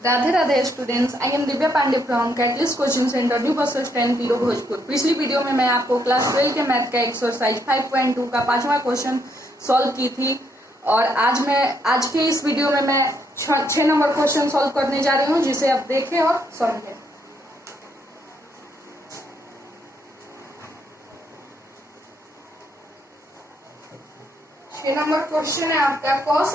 Radhe Radhe students, I am Divya Pandey from catalyst coaching centre new bus stand Piro Bhojpur. पिछली video में मैं आपको क्लास 12 के मैथ का एक्सरसाइज 5.2 का 5वां क्वेश्चन सॉल्व की थी और आज के इस वीडियो में मैं 6 नंबर क्वेश्चन सॉल्व करने जा रही हूँ, जिसे आप देखें और समझें। नंबर क्वेश्चन है आपका cos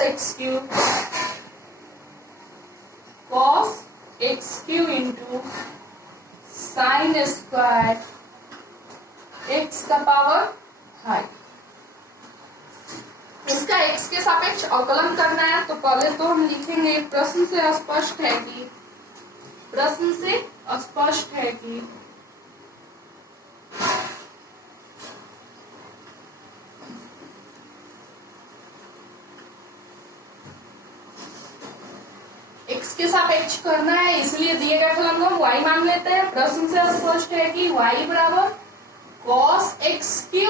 x cube into sine square x का पावर 5। इसका x के सापेक्ष अवकलन करना है, तो पहले तो हम लिखेंगे प्रश्न से स्पष्ट है कि x के सापेक्ष करना है, इसलिए दिए गए फलन को हम y मान लेते हैं। प्रश्न से स्पष्ट है कि y बराबर cos x cube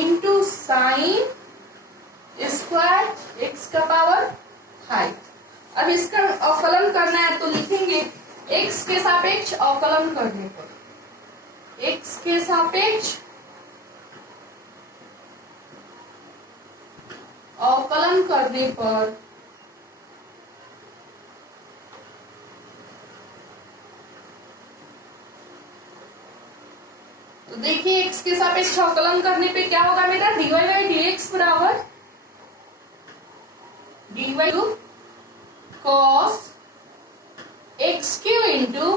into sine square x का पावर 5। अब इसका अवकलन करना है, तो लिखेंगे x के सापेक्ष अवकलन करने पर, x के सापेक्ष अवकलन करने पर तो देखिए x के सापेक्ष अवकलन करने पे क्या होगा मेरा dy बाई dx बराबर dy two cos x cube into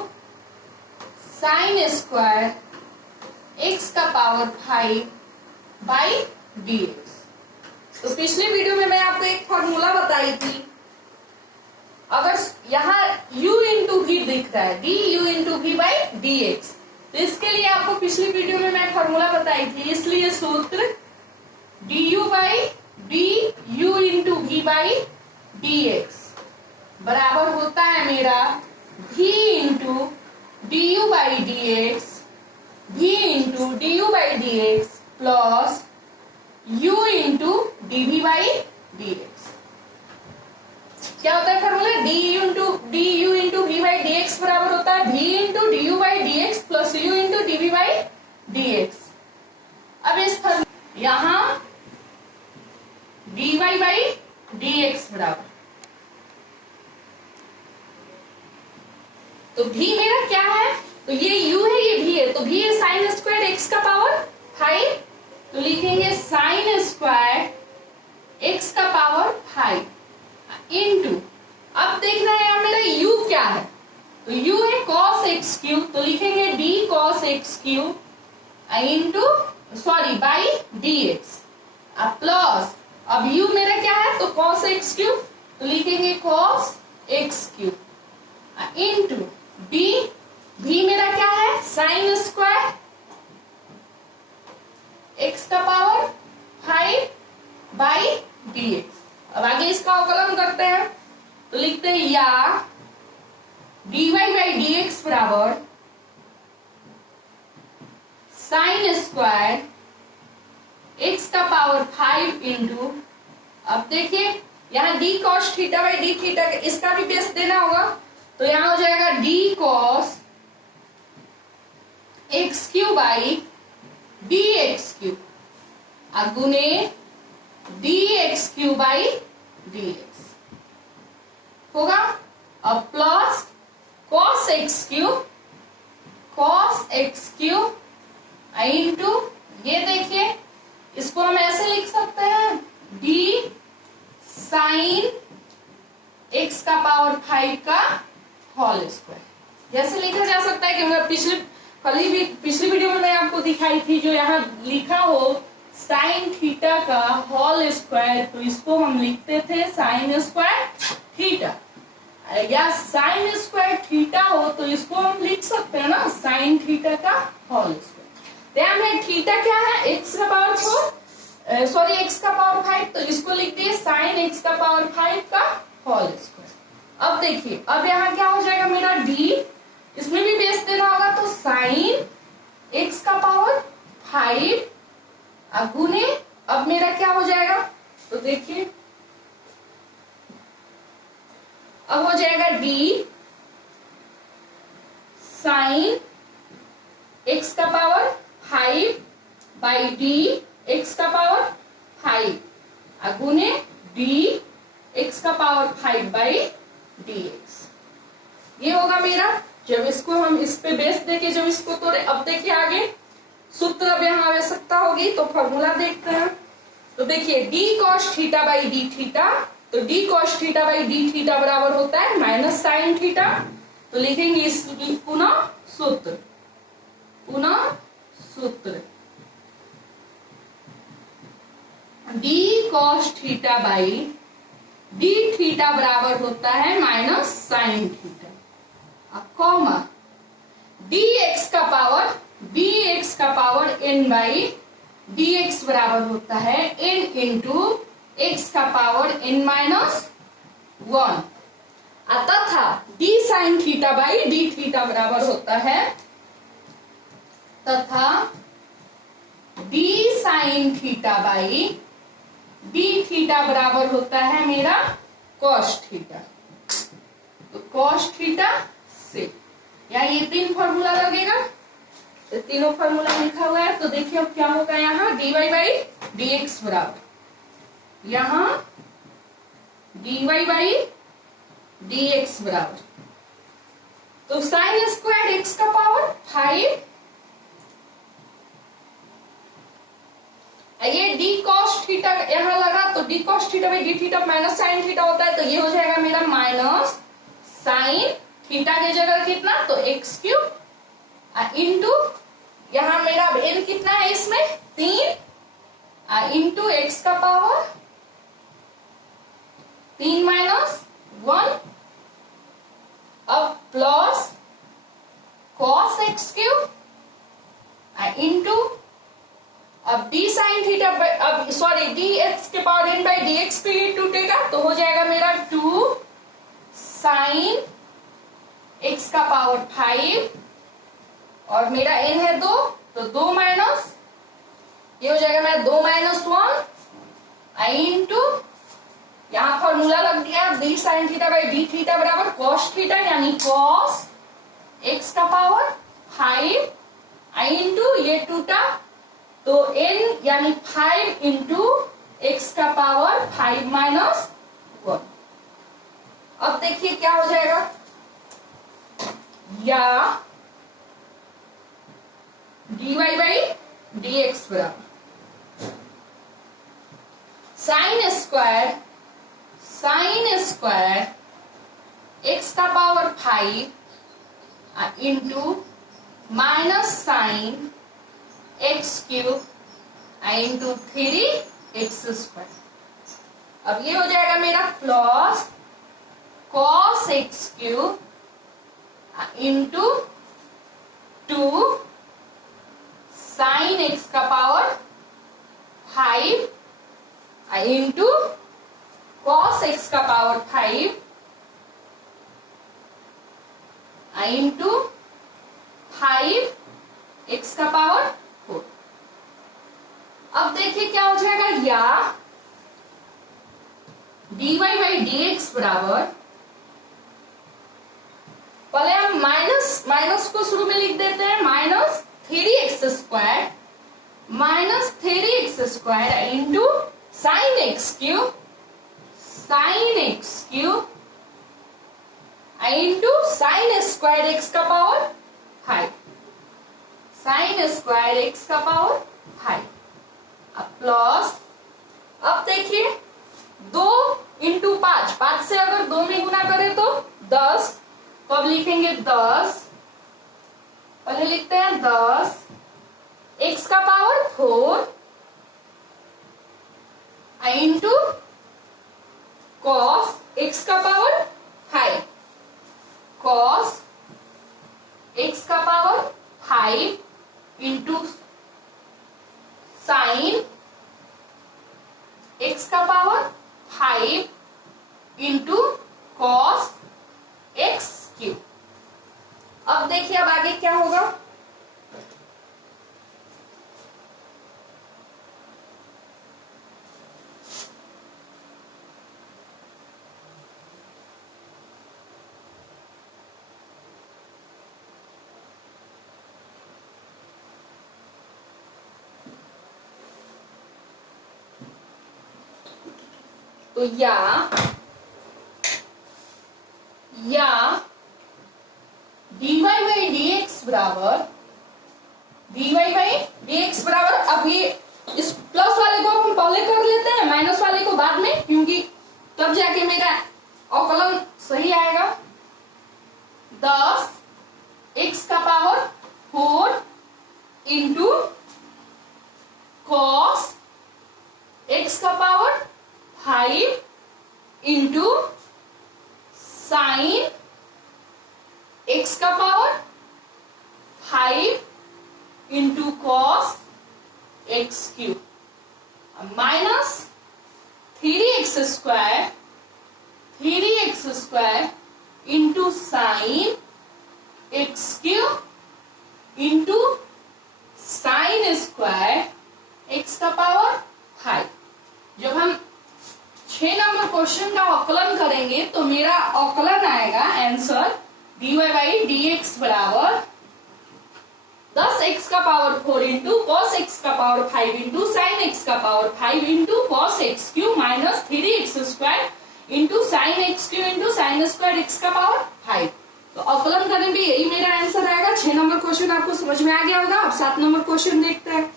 sine square x का पावर 5 बाई dx। तो पिछली वीडियो में मैं आपको एक फॉर्मूला बताई थी, अगर यहाँ u इंटू v दिख रहा है, du into v by dx, तो इसके लिए आपको पिछली वीडियो में मैं फॉर्मूला बताई थी, इसलिए सूत्र du by du into v by dx बराबर होता है मेरा v into du by dx, v into du by dx plus u into dv by dx। क्या होता है formula? du into v by dx बराबर होता है v into du by dx plus u into dv by dx। अब इस यहाँ dy by dx बराबर, तो v मेरा क्या है? तो ये u है, ये v है, तो v है साइन स्क्वायर x का पावर 5, तो लिखेंगे साइन स्क्वायर x का पावर 5 इंटू, अब देखना है यहाँ मेरा u क्या है, तो u है cos x क्यू, तो लिखेंगे d cos x cube into by dx। अब प्लस, अब u मेरा क्या है, तो cos x क्यू, तो लिखेंगे cos x cube into d, v मेरा क्या है साइन स्क्वायर x का पावर 5 बाई dx। अब आगे इसका अवकलन करते हैं, तो लिखते हैं या dy बाई dx बराबर साइन स्क्वायर x का पावर 5 इंटू, अब देखिए यहाँ d cos theta by d theta, इसका भी बेस देना होगा, तो यहाँ हो जाएगा d cos x Q by dx Q गुने dx क्यू बाई dx होगा। अब plus cos x cube into, ये देखिए इसको हम ऐसे लिख सकते हैं d साइन x का पावर 5 का होल स्क्वायर, जैसे लिखा जा सकता है कि मैं पिछली वीडियो में मैं आपको दिखाई थी, जो यहाँ लिखा हो साइन थीटा का होल स्क्वायर, तो इसको हम लिखते थे साइन स्क्वायर थीटा, या साइन स्क्वायर थीटा हो तो इसको हम लिख सकते हैं ना साइन थीटा का होल स्क्वायर। ध्यान है थीटा क्या है, x का पावर 4, x का पावर 5, तो इसको लिख दिए साइन x का पावर 5 का होल स्क्वायर। अब देखिए, अब यहाँ क्या हो जाएगा मेरा d, इसमें भी बेस देना होगा, तो साइन x का पावर 5 गुने, अब मेरा क्या हो जाएगा, तो देखिए अब हो जाएगा डी साइन एक्स का पावर 5 बाई डी एक्स का पावर 5 गुने डी एक्स का पावर 5 बाई डी एक्स। ये होगा मेरा, जब इसको हम इस पे बेस देके जब इसको तोड़े। अब देखिए आगे सूत्र, अब यहाँ आवश्यकता होगी तो फॉर्मूला देखते हैं। तो देखिए d cos theta by d theta, तो d cos theta by d theta बराबर होता है माइनस साइन थीटा। तो लिखेंगे इसकी पुनः सूत्र, पुनः सूत्र d cos theta by d theta बराबर होता है minus sine theta, comma d x का पावर डी एक्स का power n by d x बराबर होता है एन इंटू एक्स का पावर एन माइनस 1, तथा d sine theta by d theta बराबर होता है, तथा d sine theta by d theta बराबर होता है मेरा कॉस थीटा। तो कॉस थीटा से यहाँ ये 3 फॉर्मूला लगेगा, तो तीनों फॉर्मूला लिखा हुआ है। तो देखिए अब क्या होगा, यहाँ d y by d x बराबर, यहाँ d y by d x बराबर, तो साइन स्क्वायर एक्स का पावर 5, ये डी कॉस थीटा यहाँ लगा, तो d cos theta by d theta minus sine theta होता है, तो ये हो जाएगा मेरा माइनस साइन थीटा की जगह कितना, तो एक्स क्यूब इंटू यहाँ मेरा एन कितना है इसमें 3 इंटू एक्स का पावर 3 माइनस 1, अब plus cos x cube into अब डी साइन थीटा, अब सॉरी डी एक्स के power n by d x पे ये टूटेगा, तो हो जाएगा मेरा 2 साइन एक्स का पावर 5 और मेरा एन है 2, तो 2 माइनस ये हो जाएगा मेरा 2 माइनस 1 इंटू यहाँ फॉर्मूला लग दिया d sine theta by d theta बराबर कॉस थीटा, यानी कॉस एक्स का पावर 5 इंटू ये टूटा, तो एन यानी 5 इंटू एक्स का पावर 5 माइनस 1। अब देखिए क्या हो जाएगा, या d y by d x बराबर साइन स्क्वायर एक्स का power 5 into minus sine x cube into 3x square. अब ये हो जाएगा मेरा plus cos x cube into 2 sine x का पावर 5 इंटू कॉस एक्स का पावर 5 इंटू 5x का पावर 4। अब देखिए क्या हो जाएगा, या d y by d x बराबर, पहले हम माइनस को शुरू में लिख देते हैं, minus 3x square into sine x cube into sine square x का पावर 5, साइन स्क्वायर एक्स का पावर 5, अब प्लस, अब देखिए 2 इंटू 5 से अगर 2 में गुना करें तो 10, तो अब लिखेंगे 10, पहले लिखते हैं 10 एक्स का पावर 4 इंटू कॉस एक्स का पावर 5, कॉस एक्स का पावर 5 इंटू साइन एक्स का power 5 into cos x cube. अब देखिए अब आगे क्या होगा, तो या dy बाई dx बराबर अब ये इस प्लस वाले को हम पहले कर लेते हैं, माइनस वाले को बाद में, क्योंकि तब जाके मेरा अवकलन सही आएगा। 10 x का पावर 4 इंटू cos x का पावर 5 इंटू साइन x का power 5 into cos x cube minus 3x square into sine x cube into sine square x का पावर 5। जब हम 6 नंबर क्वेश्चन का अवकलन करेंगे तो मेरा अवकलन आएगा आंसर dy बाई dx बराबर 10x का पावर 4 इंटू कॉस एक्स का पावर 5 इंटू साइन एक्स का power 5 into cos x Q minus 3x square into sine x Q into sine square x का पावर 5। तो अवकलन करने पे यही मेरा आंसर आएगा। 6 नंबर क्वेश्चन आपको समझ में आ गया होगा। अब 7 नंबर क्वेश्चन देखते हैं।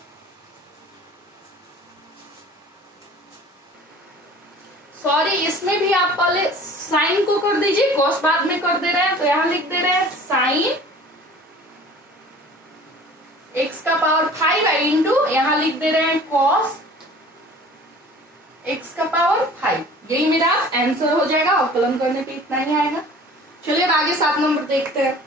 सॉरी, इसमें भी आप पहले साइन को कर दीजिए, कॉस बाद में कर दे रहे हैं, तो यहां लिख दे रहे हैं साइन x का पावर 5 इंटू यहां लिख दे रहे हैं कॉस x का पावर 5। यही मेरा आंसर हो जाएगा। अवकलन करने पे इतना ही आएगा। चलिए अब आगे 7 नंबर देखते हैं।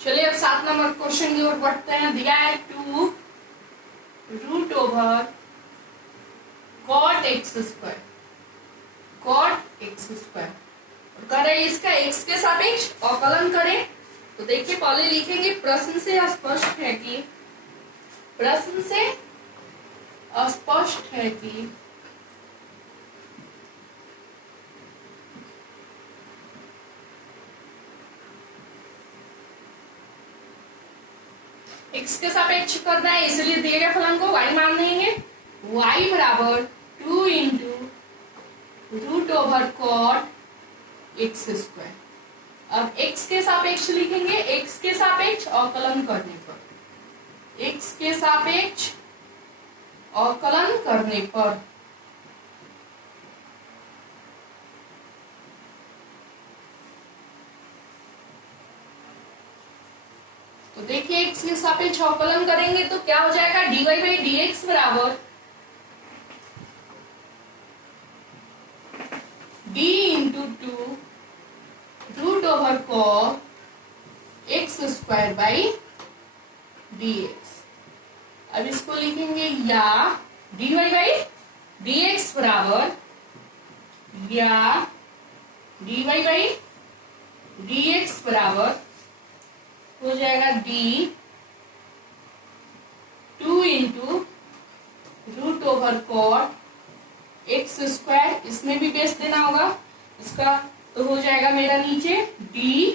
चलिए अब 7 नंबर क्वेश्चन की ओर बढ़ते हैं। दिया है 2 root over cot x square करें, इसका x के सापेक्ष अवकलन करें। तो देखिए पहले लिखेंगे प्रश्न से स्पष्ट है कि x के सापेक्ष करना है, इसलिए दिए गए फलन को y मान लेंगे। y बराबर 2 into root over cot x square. अब x के सापेक्ष लिखेंगे, x के सापेक्ष अवकलन करने पर, x के सापेक्ष अवकलन करने पर तो देखिए x के सापेक्ष अवकलन करेंगे तो क्या हो जाएगा, dy बाई dx बराबर d into 2 root over cot x square by dx। अब इसको लिखेंगे या dy बाई dx बराबर dy बाई dx बराबर हो जाएगा d 2 into root over cot x square, इसमें भी बेस देना होगा इसका, तो हो जाएगा मेरा नीचे d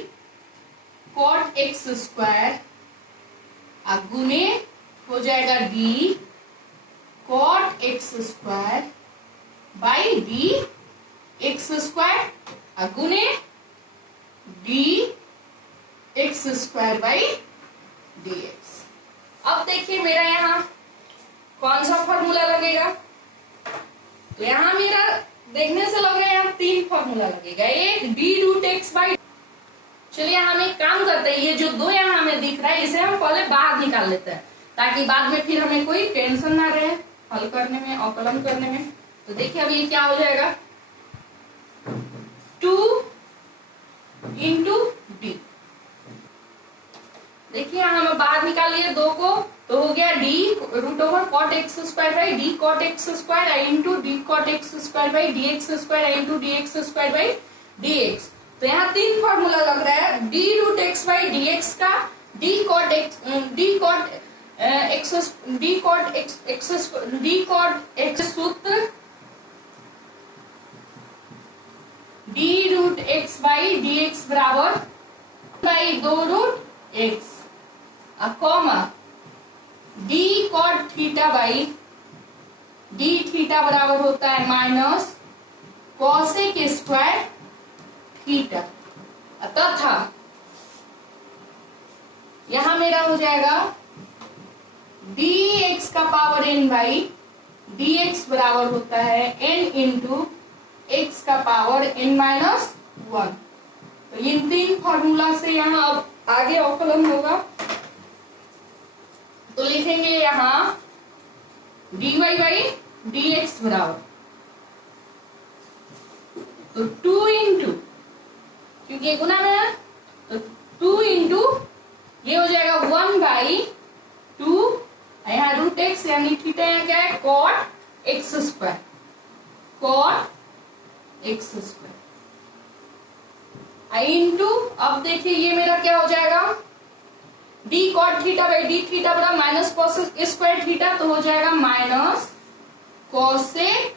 कॉट एक्स स्क्वायर गुने हो जाएगा d cot x square by d x square गुने d x square by dx। अब देखिए मेरा यहाँ कौन सा फॉर्मूला लगेगा, तो यहाँ मेरा देखने से लग रहा है यहाँ 3 फॉर्मूला लगेगा। एक d रूट एक्स बाई, चलिए हम एक काम करते हैं, ये जो 2 यहाँ हमें दिख रहा है इसे हम पहले बाहर निकाल लेते हैं ताकि बाद में फिर हमें कोई टेंशन ना रहे हल करने में, अवकलन करने में। तो देखिए अब ये क्या हो जाएगा, 2 इंटू डी। देखिए हम बाहर निकाल लिए 2 को, तो हो गया d root over cot x square by d cot x square into d cot x square by d x square into d x square by dx। तो यहाँ 3 फॉर्मूला लग रहा है, d root x by dx का d cot x सूत्र d root x by dx बराबर by 2 root x comma d cot theta by d theta बराबर होता है माइनस कॉसेक स्क्वायर थीटा, तथा यहां मेरा हो जाएगा डी एक्स का power n by d x बराबर होता है एन इंटू एक्स का पावर एन माइनस वन। तो इन तीन फॉर्मूला से यहाँ अब आगे अवकलन होगा, तो लिखेंगे यहाँ dy बाई डी एक्स बराबर, तो 2 इंटू, क्योंकि ये गुना में है तो 2 इंटू ये हो जाएगा 1 बाई 2, यहाँ रूट एक्स यानी थीटा यहाँ क्या है cot x square, cot x square into, अब देखिए ये मेरा क्या हो जाएगा d cot theta by d theta बराबर माइनस कॉसेक स्क्वायर थीटा, तो हो जाएगा माइनस कॉसेक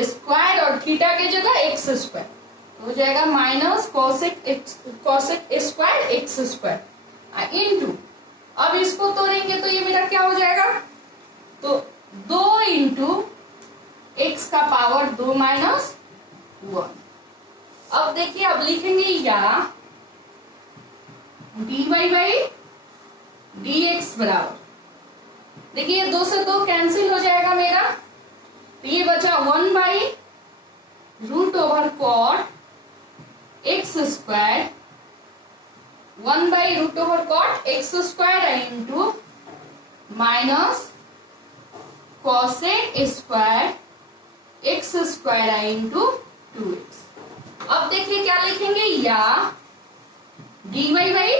स्क्वायर और थीटा की जगह एक्स स्क्वायर, तो हो जाएगा minus cosec square x square into, अब इसको तोड़ेंगे तो ये मेरा क्या हो जाएगा, तो 2 इंटू एक्स का पावर 2 माइनस 1। अब देखिए अब लिखेंगे या dy बाई डी एक्स बराबर, देखिए 2 से 2 कैंसिल हो जाएगा मेरा, तो ये बचा 1 by root over cot x square, 1 by root over cot x square into minus cosec square x square into 2x। अब देखिए क्या लिखेंगे या dy बाई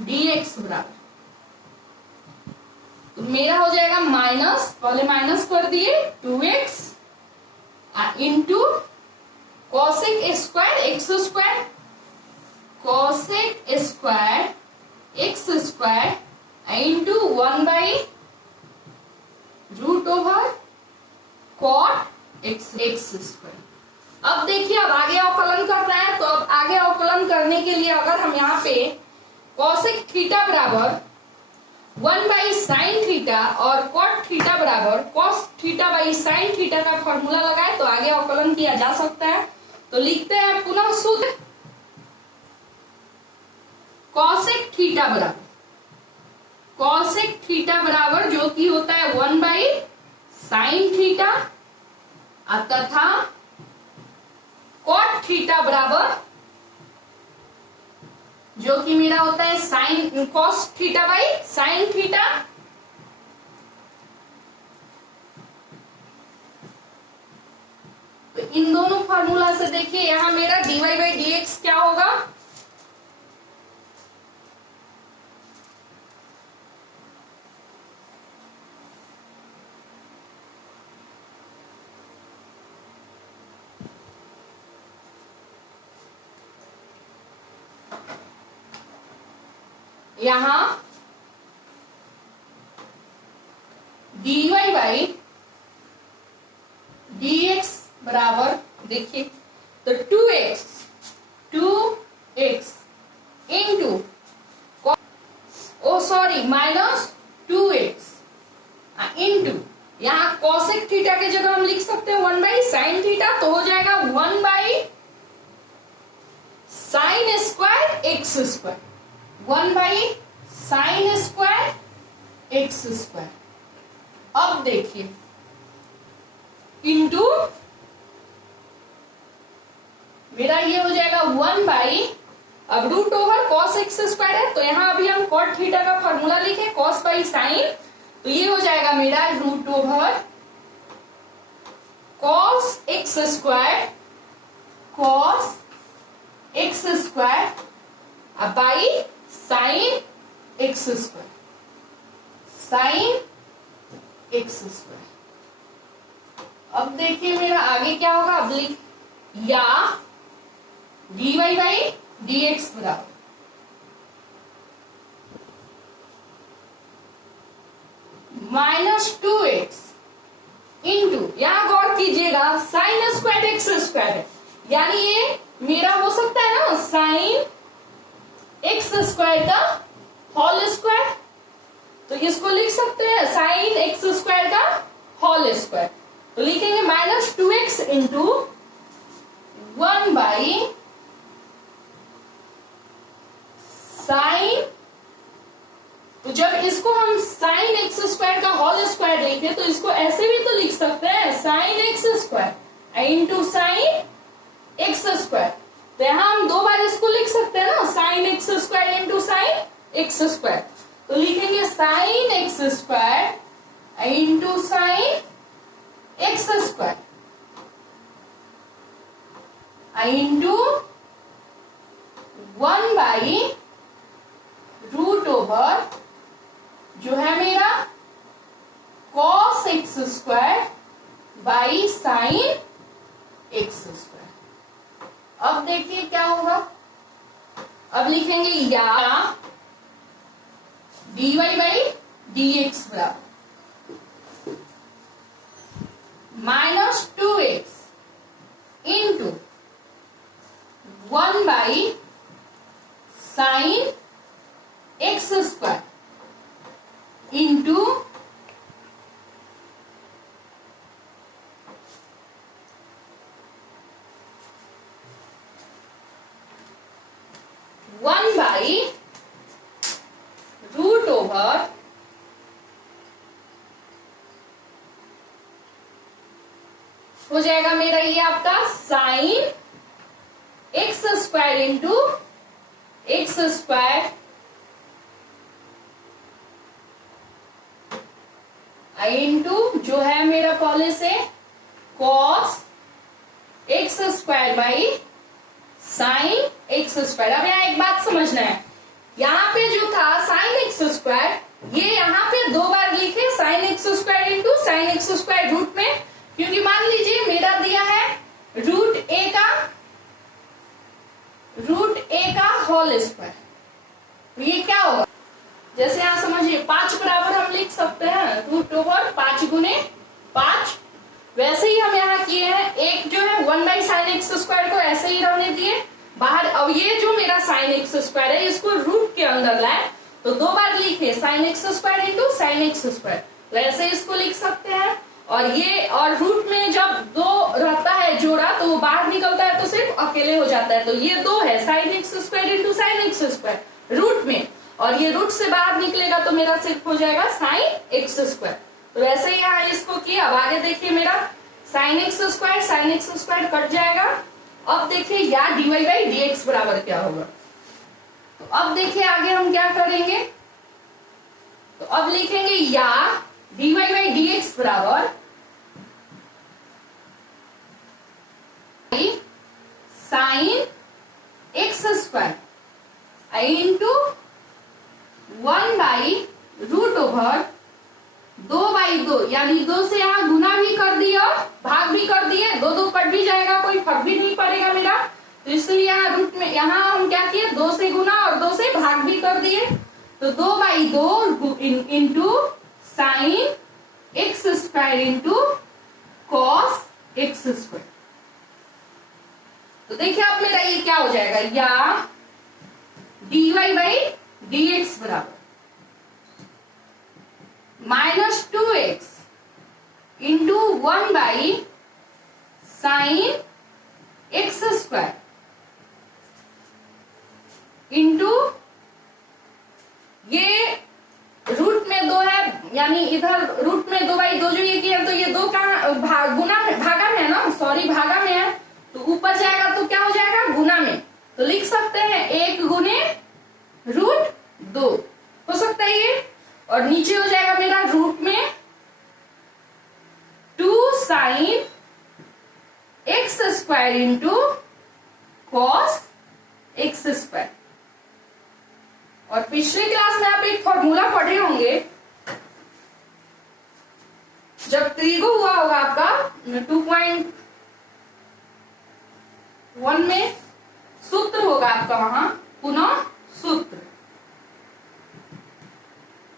डी एक्स बराबर, तो मेरा हो जाएगा माइनस, पहले माइनस कर दिए 2x into cosec square x square, cosec square x square into 1 by root over cot x square. अब देखिए अब आगे अवकलन करना है, तो अब आगे अवकलन करने के लिए अगर हम यहाँ पे कॉसेक थीटा बराबर 1 बाई साइन थीटा और कॉट थीटा बराबर cos theta by sine theta का फॉर्मूला लगाए तो आगे अवकलन किया जा सकता है। तो लिखते हैं पुनः सूत्र, कॉसेक थीटा बराबर, कॉसेक थीटा बराबर जो कि होता है 1 बाई साइन थीटा तथा कॉट थीटा बराबर जो कि मेरा होता है sine cos theta by sine theta, तो इन दोनों फॉर्मूला से देखिए यहां मेरा dy बाई डी एक्स क्या होगा, यहां dy बाई डी एक्स बराबर देखिए तो 2x into minus 2x into यहाँ कॉसेक थीटा की जगह हम लिख सकते हैं 1 बाई साइन थीटा, तो हो जाएगा 1 by sign square x square, 1 by sign square x square. अब देखिए इंटू मेरा ये हो जाएगा 1 बाई, अब root over cos x square है तो यहां अभी हम कॉट थीटा का फॉर्मूला लिखे कॉस बाई साइन, तो ये हो जाएगा मेरा root over cos x square, cos x square by sine x square, sine x square. अब देखिए मेरा आगे क्या होगा, अब लिख या dy बाई डी एक्स बराबर -2x इंटू, यहां गौर कीजिएगा साइन स्क्वायर एक्स स्क्वायर है, यानी ये मेरा हो सकता है ना साइन एक्स स्क्वायर का होल स्क्वायर, तो इसको लिख सकते हैं साइन एक्स स्क्वायर का होल होल स्क्वायर, तो लिखेंगे -2x इंटू 1 साइन, तो जब इसको हम साइन एक्स स्क्वायर का होल स्क्वायर लिखे तो इसको ऐसे भी तो लिख सकते हैं, sign x square into sine x square. तो यहां हम 2 बार इसको लिख सकते हैं ना, sine x square into sine x square. तो लिखेंगे sine x square into sine x square into 1/√ओवर जो है मेरा cos x square by sine x square. अब देखिए क्या होगा, अब लिखेंगे या dy बाई dx बराबर -2x into 1/sin x square into 1/√ओवर हो जाएगा मेरा ये आपका sine x square into x square into जो है मेरा पहले से cos x square by sine x square. अब यहाँ एक बात समझना है, यहाँ पे जो था साइन एक्स स्क्वायर, ये यहाँ पे 2 बार लिखे sine x square into sine x square root में, क्योंकि मान लीजिए मेरा दिया है रूट ए का होल स्क्वायर, तो ये क्या होगा, जैसे यहाँ समझिए 5 बराबर हम लिख सकते हैं √ओवर 5 गुने 5, वैसे ही हम यहाँ किए हैं। एक जो है 1/sin एक्स स्क्वायर को ऐसे ही रहने दिए बाहर। अब ये जो मेरा साइन एक्स स्क्वायर है इसको रूट के अंदर लाए, तो 2 बार लिखे sine x square into sine x square, तो ऐसे इसको लिख सकते हैं। और ये और रूट में जब 2 रहता है जोड़ा तो वो बाहर निकलता है तो सिर्फ अकेले हो जाता है, तो ये 2 है sine x square into sine x square root में, और ये रूट से बाहर निकलेगा तो मेरा सिर्फ हो जाएगा साइन एक्स स्क्वायर। तो वैसे ही यहाँ इसको किया। अब आगे देखिए मेरा साइन एक्स स्क्वायर कट जाएगा। अब देखिए या dy बाई dx बराबर क्या होगा, तो अब देखिए आगे हम क्या करेंगे, तो अब लिखेंगे या dy बाई dx बराबर साइन एक्स स्क्वायर इंटू 1/√ओवर 2/2, यानी 2 से यहाँ गुना भी कर दिया और भाग भी कर दिए, 2 कट भी जाएगा, कोई फर्क भी नहीं पड़ेगा मेरा, तो इसलिए यहाँ रूट में यहाँ हम क्या किए 2 से गुना और 2 से भाग भी कर दिए, तो 2/2 into sine x square into cos x square. तो देखिए अब मेरा ये क्या हो जाएगा, या dy बाई dx बराबर -2x into 1/sin x square into ये रूट में 2 है, यानी इधर रूट में 2/2 जो ये किया, तो ये 2 कहाँ गुना में भागा में है ना, सॉरी भागा में है, तो ऊपर जाएगा तो क्या हो जाएगा गुना में, तो लिख सकते हैं 1 गुने √2 हो सकता है ये, और नीचे हो जाएगा मेरा रूट में 2 sign x square into cos x square. और पिछले क्लास में आप एक फॉर्मूला पढ़े होंगे, जब त्रिगो हुआ होगा आपका 2.1 में, सूत्र होगा आपका वहां पुनः सूत्र,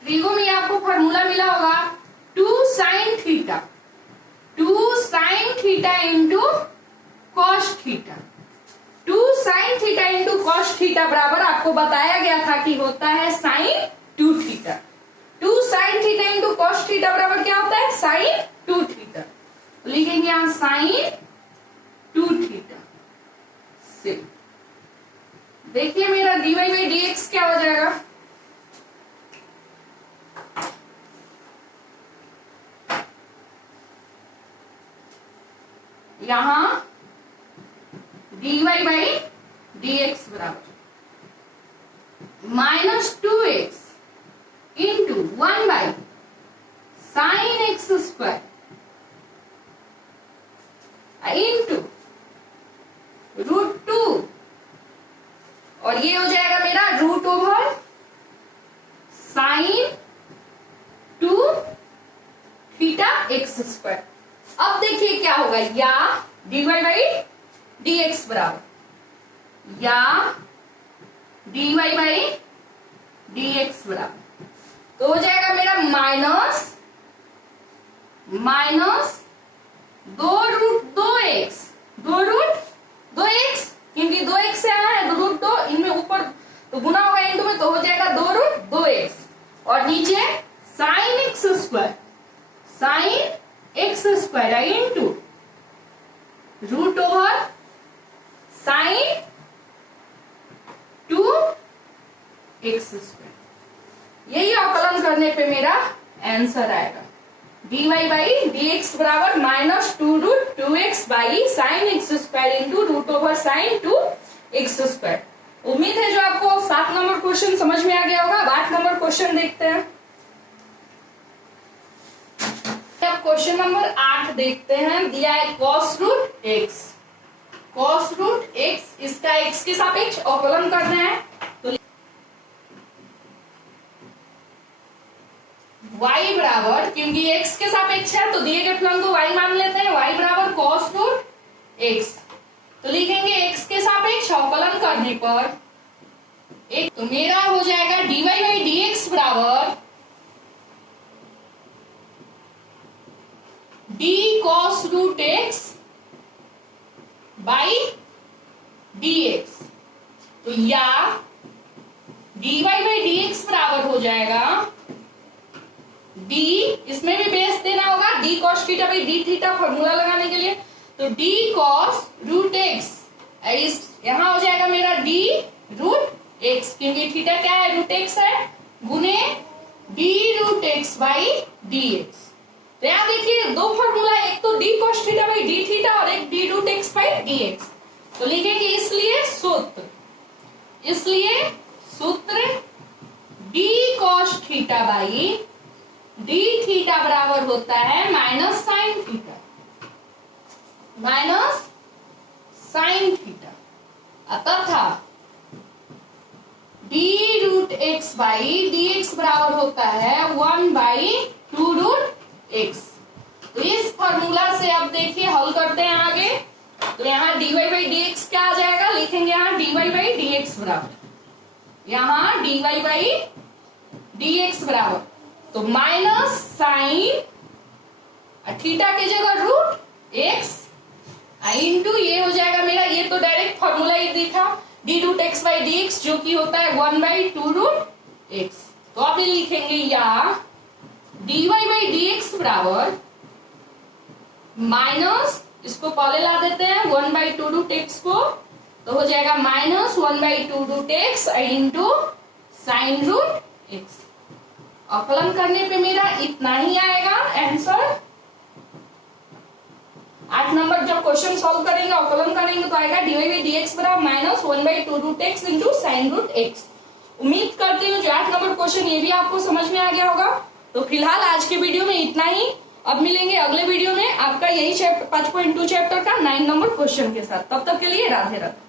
त्रिगो में आपको फॉर्मूला मिला होगा 2 sine theta into cos theta. 2 sine theta into cos theta बराबर आपको बताया गया था कि होता है sine 2 theta. 2 sine theta into cos theta बराबर क्या होता है, साइन 2 थीटा। लिखेंगे यहाँ साइन 2 थीटा से। देखिए मेरा dy बाई dx क्या हो जाएगा, यहां dy बाई dx बराबर -2x into 1 by sine x square into √2 और ये हो जाएगा मेरा √ओवर साइन 2 थीटा एक्स स्क्वायर। अब देखिए क्या होगा, या dy बाई dx बराबर या dy बाई dx बराबर तो हो जाएगा मेरा माइनस 2√2x क्योंकि 2x से आया है √2, इनमें ऊपर तो गुना होगा इंटू में, तो हो जाएगा 2√2x और नीचे साइन एक्स स्क्वायर इंटू √ओवर साइन 2x स्क्वायर। यही अवकलन करने पे मेरा आंसर आएगा dy बाई dx बराबर -2√2x by sine x square into √ओवर साइन 2x स्क्वायर। उम्मीद है जो आपको 7 नंबर क्वेश्चन समझ में आ गया होगा। अब 8 नंबर क्वेश्चन देखते हैं। अब क्वेश्चन नंबर 8 देखते हैं। दिया है cos√x, इसका x के सापेक्ष अवकलन करना है तो y बराबर, क्योंकि x के सापेक्ष है तो दिए गए फलन को y मान लेते हैं, y बराबर cos√x। तो लिखेंगे x के सापेक्ष अवकलन करने पर एक, तो मेरा हो जाएगा dy बाई dx बराबर d cos√x बाई dx। तो या dy बाई dx बराबर हो जाएगा d, इसमें भी बेस देना होगा, d cos theta by d theta formula लगाने के लिए, तो d cos√x यहां हो जाएगा मेरा d √x, क्योंकि थीटा क्या है, √x है, गुने d √x बाई dx। तो यहां देखिए दो फॉर्मूला, एक तो d cos theta by d theta और एक d √x बाई dx। तो लिखेंगे इसलिए सूत्र d cos theta by d theta बराबर होता है माइनस साइन थीटा तथा d √x बाई dx बराबर होता है 1/2√x। तो इस फॉर्मूला से अब देखिए हल करते हैं आगे। तो यहाँ dy बाई dx क्या आ जाएगा, लिखेंगे यहाँ dy बाई dx बराबर, यहाँ dy बाई dx बराबर तो माइनस साइन थीटा की जगह √x इंटू ये हो जाएगा मेरा, ये तो डायरेक्ट फॉर्मूला ही दिखा, d √x बाई dx जो कि होता है 1/2√x। तो अब ये लिखेंगे या dy बाई dx बराबर माइनस, इसको पहले ला देते हैं 1/2√x को, तो हो जाएगा minus 1/2√x into sine √x। अवकलन करने पे मेरा इतना ही आएगा आंसर। 8 नंबर जब क्वेश्चन सॉल्व करेंगे, अवकलन करेंगे तो आएगा dy बाई dx बराबर minus 1/2√x into sine √x। उम्मीद करती हूँ जो 8 नंबर क्वेश्चन ये भी आपको समझ में आ गया होगा। तो फिलहाल आज के वीडियो में इतना ही। अब मिलेंगे अगले वीडियो में आपका यही 5.2 चैप्टर का 9 नंबर क्वेश्चन के साथ। तब तक के लिए राधे राधे।